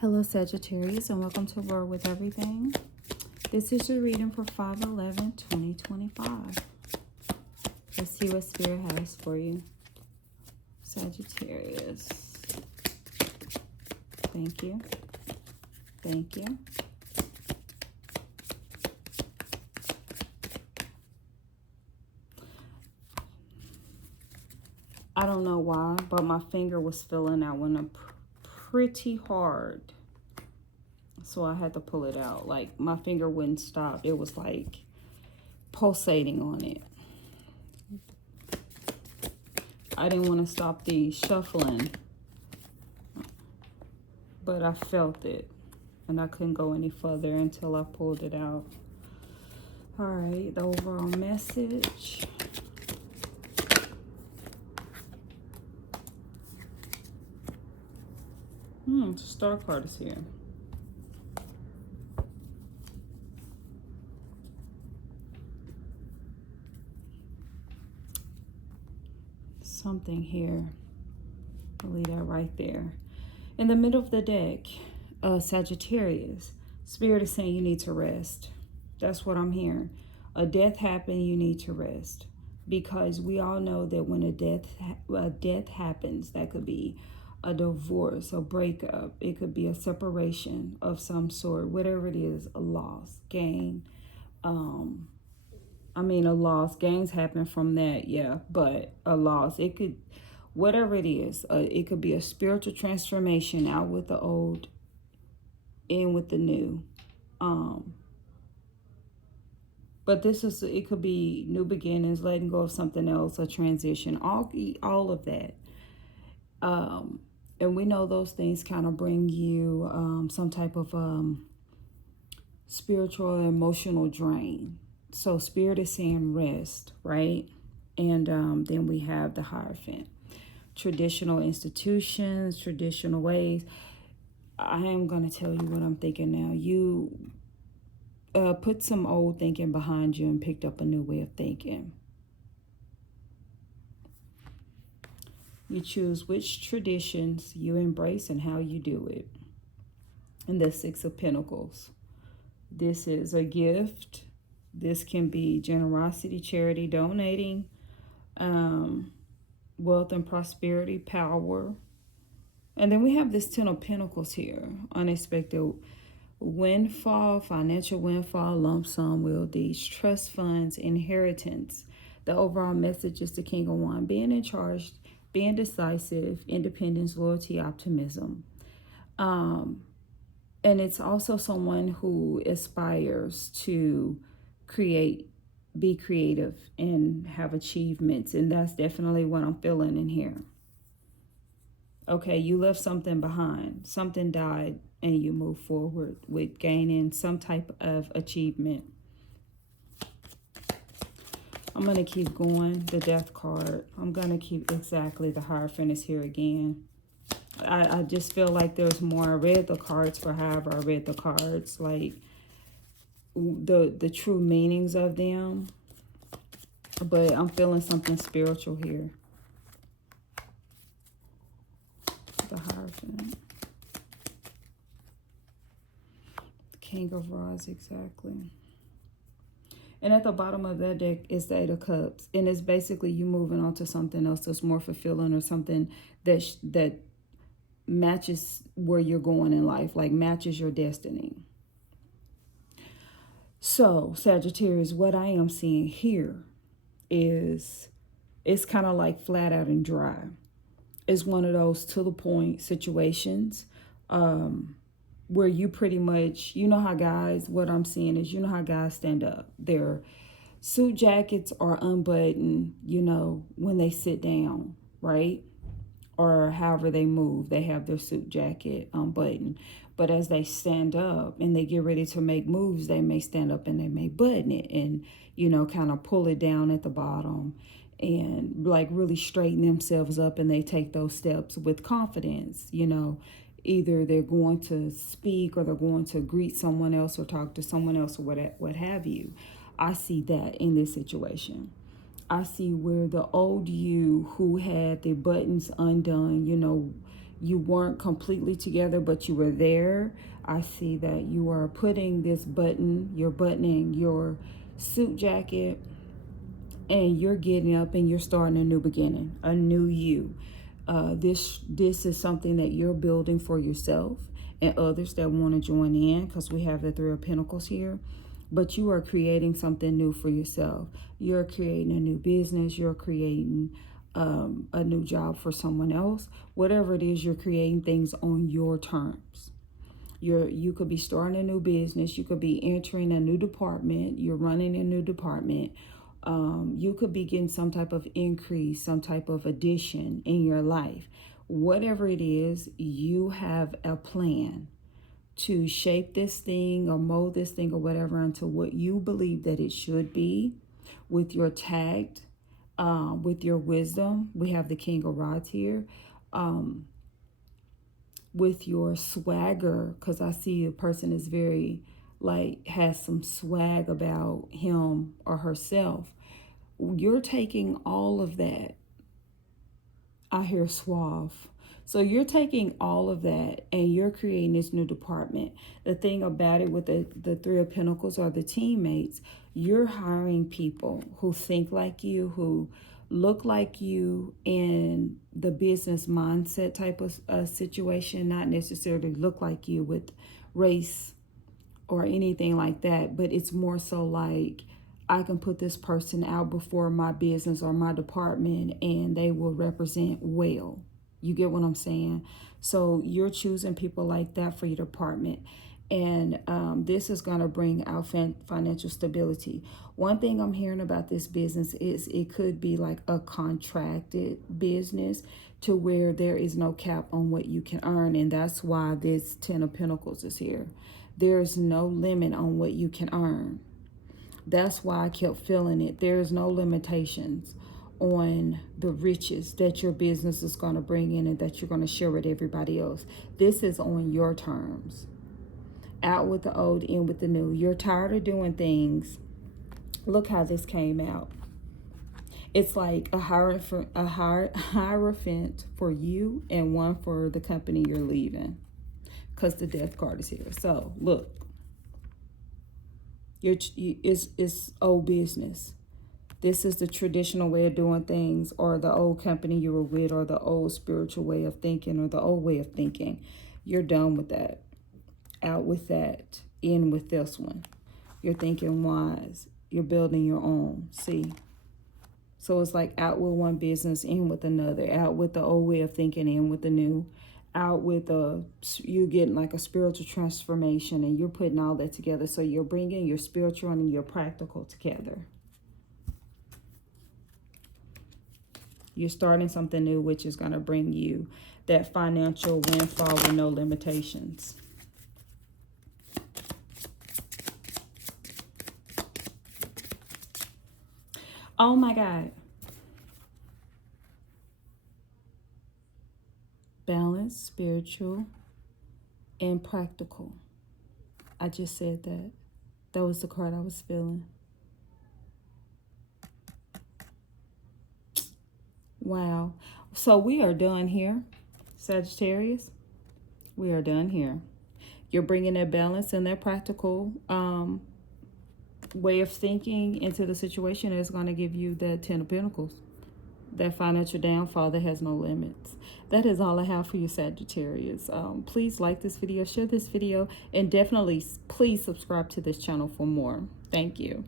Hello Sagittarius and welcome to World with Everything. This is your reading for 5/11/2025. Let's see what Spirit has for you. Sagittarius. Thank you. Thank you. I don't know why, but my finger was feeling that one pretty hard. So I had to pull it out. Like, my finger wouldn't stop. It was like pulsating on it. I didn't want to stop the shuffling, but I felt it. And I couldn't go any further until I pulled it out. All right, the overall message. The Star card is here. Something here. I'll leave that right there. In the middle of the deck, Sagittarius, Spirit is saying you need to rest. That's what I'm hearing. A death happened, you need to rest. Because we all know that when a death happens, that could be a divorce, a breakup. It could be a separation of some sort. Whatever it is, a loss, gain. A loss. Gains happen from that, yeah. But a loss, it could, whatever it is, it could be a spiritual transformation, out with the old, in with the new. But this is, it could be new beginnings, letting go of something else, a transition, all of that. And we know those things kind of bring you some type of spiritual or emotional drain. So Spirit is saying rest, right? And then we have the Hierophant. Traditional institutions, traditional ways. I am going to tell you what I'm thinking now. You put some old thinking behind you and picked up a new way of thinking. You choose which traditions you embrace and how you do it. And the Six of Pentacles. This is a gift. This can be generosity, charity, donating, wealth and prosperity, power. And then we have this Ten of Pentacles here. Unexpected windfall, financial windfall, lump sum, will deeds, trust funds, inheritance. The overall message is the King of Wands. Being in charge, being decisive, independence, loyalty, optimism. And it's also someone who aspires to be creative and have achievements. And that's definitely what I'm feeling in here. Okay, you left something behind. Something died and you move forward with gaining some type of achievement. I'm going to keep going. The Death card. I'm going to keep exactly. The Hierophant is here again. I just feel like there's more. I read the cards for however I read the cards. Like the true meanings of them. But I'm feeling something spiritual here. The Hierophant. The King of Rods, exactly. And at the bottom of that deck is the Eight of Cups. And it's basically you moving on to something else that's more fulfilling, or something that matches where you're going in life, like matches your destiny. So, Sagittarius, what I am seeing here is it's kind of like flat out and dry. It's one of those to the point situations where you pretty much, you know how guys, what I'm seeing is, you know how guys stand up. Their suit jackets are unbuttoned, you know, when they sit down, right? Or however they move, they have their suit jacket unbuttoned. But as they stand up and they get ready to make moves, they may stand up and they may button it and, you know, kind of pull it down at the bottom and like really straighten themselves up, and they take those steps with confidence. You know, either they're going to speak or they're going to greet someone else or talk to someone else or what have you. I see that in this situation. I see where the old you who had the buttons undone, you know, You weren't completely together, but you were there. I see that you are putting this button, you're buttoning your suit jacket, and you're getting up and you're starting a new beginning, a new you. This is something that you're building for yourself and others that want to join in, because we have the Three of Pentacles here. But you are creating something new for yourself. You're creating a new business. You're creating a new job for someone else. Whatever it is, you're creating things on your terms. You could be starting a new business. You could be entering a new department. You're running a new department. You could be getting some type of increase, some type of addition in your life. Whatever it is, you have a plan to shape this thing or mold this thing or whatever into what you believe that it should be, with your tact, with your wisdom. We have the King of Rods here. With your swagger, because I see a person is very, like, has some swag about him or herself. You're taking all of that. I hear suave. So you're taking all of that and you're creating this new department. The thing about it with the Three of Pentacles are the teammates. You're hiring people who think like you, who look like you in the business mindset type of situation, not necessarily look like you with race or anything like that, but it's more so like, I can put this person out before my business or my department and they will represent well. You get what I'm saying? So you're choosing people like that for your department. And this is going to bring out financial stability. One thing I'm hearing about this business is it could be like a contracted business to where there is no cap on what you can earn. And that's why this Ten of Pentacles is here. There's no limit on what you can earn. That's why I kept feeling it. There's no limitations on the riches that your business is going to bring in and that you're going to share with everybody else. This is on your terms. Out with the old, in with the new. You're tired of doing things. Look how this came out. It's like a hierophant for you and one for the company you're leaving, because the Death card is here. So look, it's old business. This is the traditional way of doing things, or the old company you were with, or the old spiritual way of thinking, or the old way of thinking. You're done with that. Out with that. In with this one. You're thinking wise. You're building your own. See? So it's like out with one business, in with another. Out with the old way of thinking, in with the new. Out with you getting like a spiritual transformation, and you're putting all that together. So you're bringing your spiritual and your practical together. You're starting something new, which is going to bring you that financial windfall with no limitations. Oh my God. Balance, spiritual, and practical. I just said that. That was the card I was feeling. Wow. So we are done here, Sagittarius. We are done here. You're bringing that balance and that practical way of thinking into the situation is going to give you that Ten of Pentacles. That financial downfall that has no limits. That is all I have for you, Sagittarius. Please like this video, share this video, and definitely please subscribe to this channel for more. Thank you.